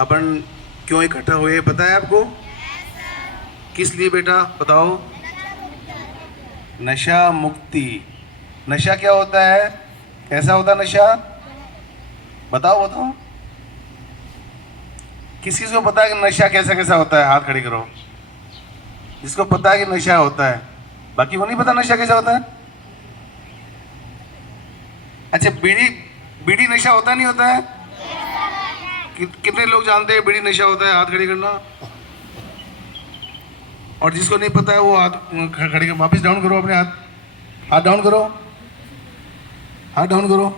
अपन क्यों इकट्ठा हुए पता है आपको? किस लिए बेटा बताओ? नशा मुक्ति। नशा क्या होता है? कैसा होता है नशा? बताओ बताओ। किस किस को पता है कि नशा कैसा कैसा होता है? हाथ खड़े करो जिसको पता है कि नशा होता है। बाकी को नहीं पता नशा कैसा होता है? अच्छा, बीड़ी बीड़ी नशा होता नहीं होता है? कितने लोग जानते हैं बीड़ी नशा होता है? हाथ खड़ी करना। और जिसको नहीं पता है वो हाथ खड़ी कर, वापस डाउन करो अपने हाथ। हाथ डाउन करो, हाथ डाउन करो।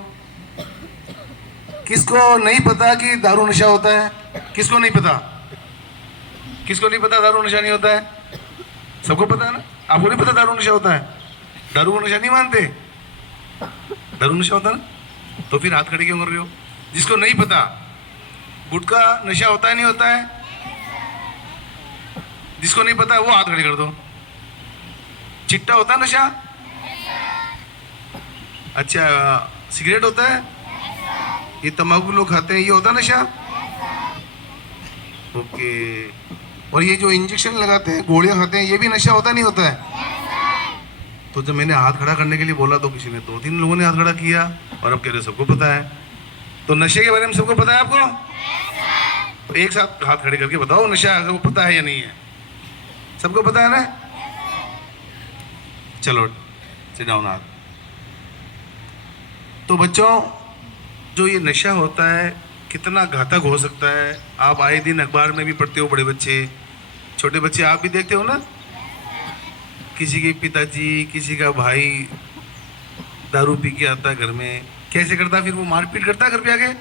किसको नहीं पता कि दारू नशा होता है? किसको नहीं पता? किसको नहीं पता दारू नशा नहीं होता है? सबको पता है ना? आपको नहीं पता दारू नशा होता है? दारू को नशा नहीं मानते? दारू नशा होता है ना, तो फिर हाथ खड़े क्यों कर रहे हो? जिसको नहीं पता, गुटखा नशा होता है नहीं होता है? जिसको नहीं पता है वो हाथ खड़े कर दो। चिट्टा होता है नशा? अच्छा, सिगरेट होता है? ये तंबाकू लोग खाते हैं, ये होता है नशा? ओके। और ये जो इंजेक्शन लगाते हैं, गोलियां खाते हैं, ये भी नशा होता नहीं होता है? तो जब मैंने हाथ खड़ा करने के लिए बोला तो किसी ने, 2-3 लोगों ने हाथ खड़ा किया, और अब कह रहे सबको पता है। तो नशे के बारे में सबको पता है आपको? तो एक साथ हाथ खड़े करके बताओ, नशा सबको पता है या नहीं है? सबको पता है ना? चलो सिट डाउन हाथ। तो बच्चों, जो ये नशा होता है कितना घातक हो सकता है, आप आए दिन अखबार में भी पढ़ते हो। बड़े बच्चे, छोटे बच्चे आप भी देखते हो ना, किसी के पिताजी, किसी का भाई दारू पी के आता है घर में, कैसे करता, फिर वो मारपीट करता है घर पे आके।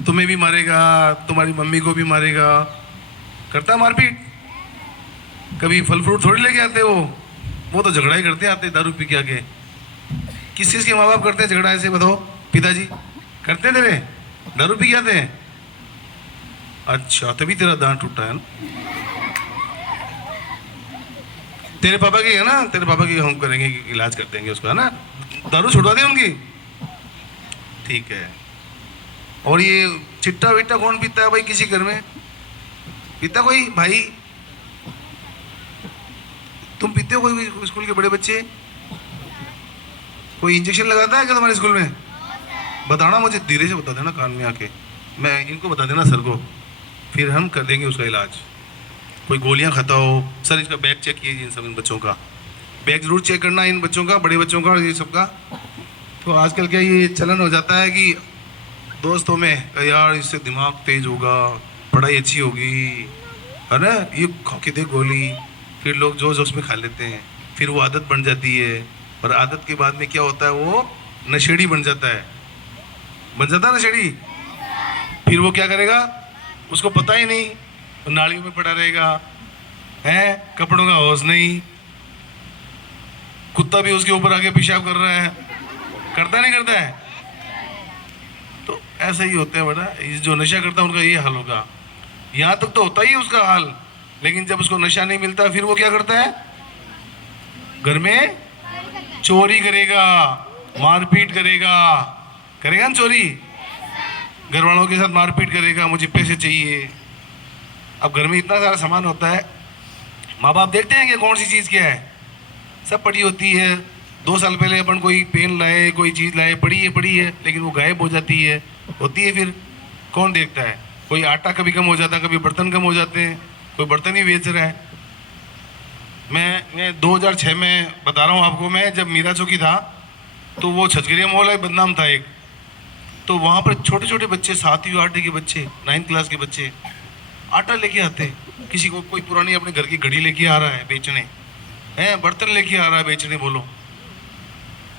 तुम्हें भी मारेगा, तुम्हारी मम्मी को भी मारेगा, करता है मारपीट। कभी फल फ्रूट थोड़ी लेके आते वो तो झगड़ा ही करते आते दारू पी के आके। किस चीज़ के माँ बाप करते हैं झगड़ा? ऐसे बताओ। पिताजी करते हैं तेरे? दारू पी के आते हैं? अच्छा, तभी तेरा दांत टूटा है ना? तेरे पापा की है ना? तेरे पापा की हम करेंगे, इलाज कर देंगे उसका, है ना? दारू छुड़वा दे उनकी। ठीक है। और ये चिट्टा विट्टा कौन पीता है भाई किसी घर में? पीता कोई भाई? तुम पीते हो? कोई स्कूल के बड़े बच्चे कोई इंजेक्शन लगाता है क्या तुम्हारे स्कूल में? बताना मुझे, धीरे से बता देना कान में आके। मैं इनको बता देना सर को, फिर हम कर देंगे उसका इलाज। कोई गोलियां खाता हो, सर इसका बैग चेक कीजिए। इन सब इन बच्चों का बैग जरूर चेक करना, इन बच्चों का, बड़े बच्चों का और ये सब का। तो आजकल क्या ये चलन हो जाता है कि दोस्तों में, यार इससे दिमाग तेज होगा, पढ़ाई अच्छी होगी, है ना, ये खा के दे गोली। फिर लोग जोश जोश में खा लेते हैं, फिर वो आदत बन जाती है। और आदत के बाद में क्या होता है, वो नशेड़ी बन जाता है। बन जाता है नशेड़ी। फिर वो क्या करेगा, उसको पता ही नहीं, वो नालियों में पड़ा रहेगा, है, कपड़ों का होश नहीं, कुत्ता भी उसके ऊपर आके पेशाब कर रहा है, करता नहीं करता है? तो ऐसा ही होता है बेटा, जो नशा करता है उनका ये हाल होगा। यहाँ तक तो होता ही है उसका हाल, लेकिन जब उसको नशा नहीं मिलता फिर वो क्या करता है, घर में चोरी करेगा, मारपीट करेगा। करेगा ना चोरी? घर वालों के साथ मारपीट करेगा, मुझे पैसे चाहिए। अब घर में इतना सारा सामान होता है, माँ बाप देखते हैं कि कौन सी चीज़ क्या है, सब पड़ी होती है। 2 साल पहले अपन कोई पेन लाए, कोई चीज़ लाए, पड़ी है, लेकिन वो गायब हो जाती है, होती है। फिर कौन देखता है? कोई आटा कभी कम हो जाता है, कभी बर्तन कम हो जाते हैं, कोई बर्तन ही बेच रहा है। मैं 2006 में बता रहा हूँ आपको, मैं जब मीरा चौकी था तो वो छजगरिया मॉल है, बदनाम था एक। तो वहाँ पर छोटे छोटे बच्चे, 7वीं 8वीं के बच्चे, 9th क्लास के बच्चे आटा लेके आते। किसी को कोई पुरानी अपने घर की घड़ी लेके आ रहा है बेचने, हैं, बर्तन लेके आ रहा है बेचने। बोलो,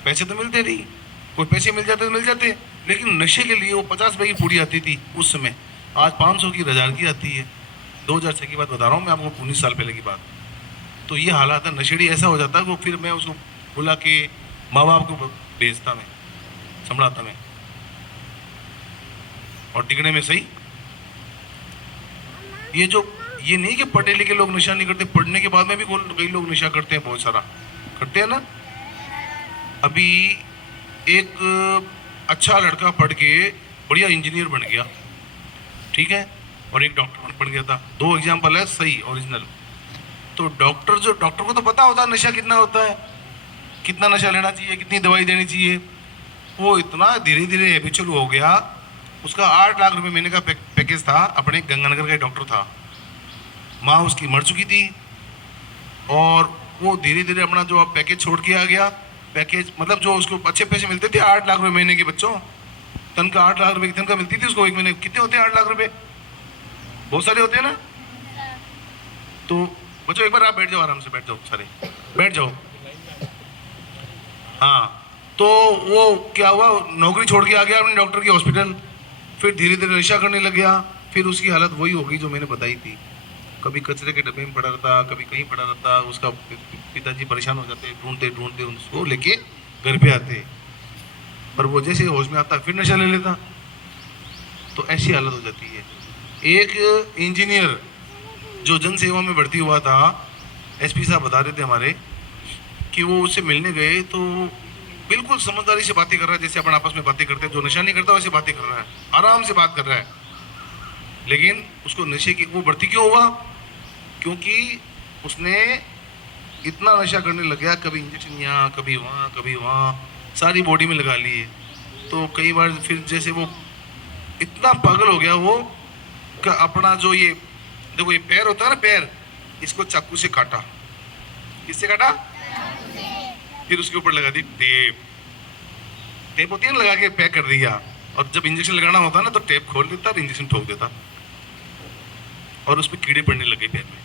पैसे तो मिलते नहीं, कोई पैसे मिल जाते तो मिल जाते, लेकिन नशे के लिए वो 50 रुपये की पूड़ी आती थी उस समय, आज 500 की, 1000 की आती है। 2006 की बात बता रहा हूँ मैं आपको, 19 साल पहले की बात। तो ये हालात है, नशेड़ी ऐसा हो जाता है वो। फिर मैं उसको बुला के माँ बाप को भेजता, मैं संभलाता मैं, और टिकने में सही। ये नहीं कि पढ़े लिखे लोग नशा नहीं करते, पढ़ने के बाद में भी कई लोग नशा करते हैं, बहुत सारा करते हैं ना। अभी एक अच्छा लड़का पढ़ के बढ़िया इंजीनियर बन गया, ठीक है, और एक डॉक्टर बन गया था। दो एग्जाम्पल है सही ओरिजिनल। तो डॉक्टर को तो पता होता है नशा कितना होता है, कितना नशा लेना चाहिए, कितनी दवाई देनी चाहिए। वो इतना धीरे धीरे हैबिचुअल हो गया। उसका 8 लाख रुपए महीने का पैकेज था। अपने गंगानगर का एक डॉक्टर था, माँ उसकी मर चुकी थी, और वो धीरे धीरे अपना जो पैकेज छोड़ के आ गया। पैकेज मतलब जो उसको अच्छे पैसे मिलते थे, 8 लाख रुपए महीने के, बच्चों तनख्वाह 8 लाख रुपए की तनख्वाह मिलती थी उसको एक महीने। कितने होते हैं 8 लाख रुपए? बहुत सारे होते हैं ना। तो बच्चों एक बार आप बैठ जाओ, आराम से बैठ जाओ, सारे बैठ जाओ। हाँ, तो वो क्या हुआ, नौकरी छोड़ के आ गया अपने डॉक्टर की हॉस्पिटल। फिर धीरे धीरे नशा करने लग गया। फिर उसकी हालत वही हो गई जो मैंने बताई थी। कभी कचरे के डब्बे में पड़ा रहता, कभी कहीं पड़ा रहता। उसका पिताजी परेशान हो जाते, ढूंढते ढूंढते उसको लेके घर पे आते, पर वो जैसे होश में आता फिर नशा ले लेता। तो ऐसी हालत हो जाती है। एक इंजीनियर जो जन सेवा में भर्ती हुआ था, एसपी साहब बता रहे थे हमारे कि वो उससे मिलने गए तो बिल्कुल समझदारी से बातें कर रहा है, जैसे अपन आपस में बातें करते हैं। जो नशा नहीं करता वैसे बातें कर रहा है, आराम से बात कर रहा है। लेकिन उसको नशे की वो भर्ती क्यों हुआ? क्योंकि उसने इतना नशा करने लग गया, कभी इंजेक्शन यहाँ, कभी वहाँ, कभी वहाँ, सारी बॉडी में लगा लिए। तो कई बार फिर जैसे वो इतना पागल हो गया वो कि अपना जो ये देखो, ये पैर होता है ना, पैर, इसको चाकू से काटा। किससे काटा? फिर उसके ऊपर लगा दी टेप। टेप होती है ना, लगा के पैक कर दिया। और जब इंजेक्शन लगाना होता है ना, तो टेप खोल देता और इंजेक्शन ठोक देता, और उसमें कीड़े पड़ने लगे पैर में।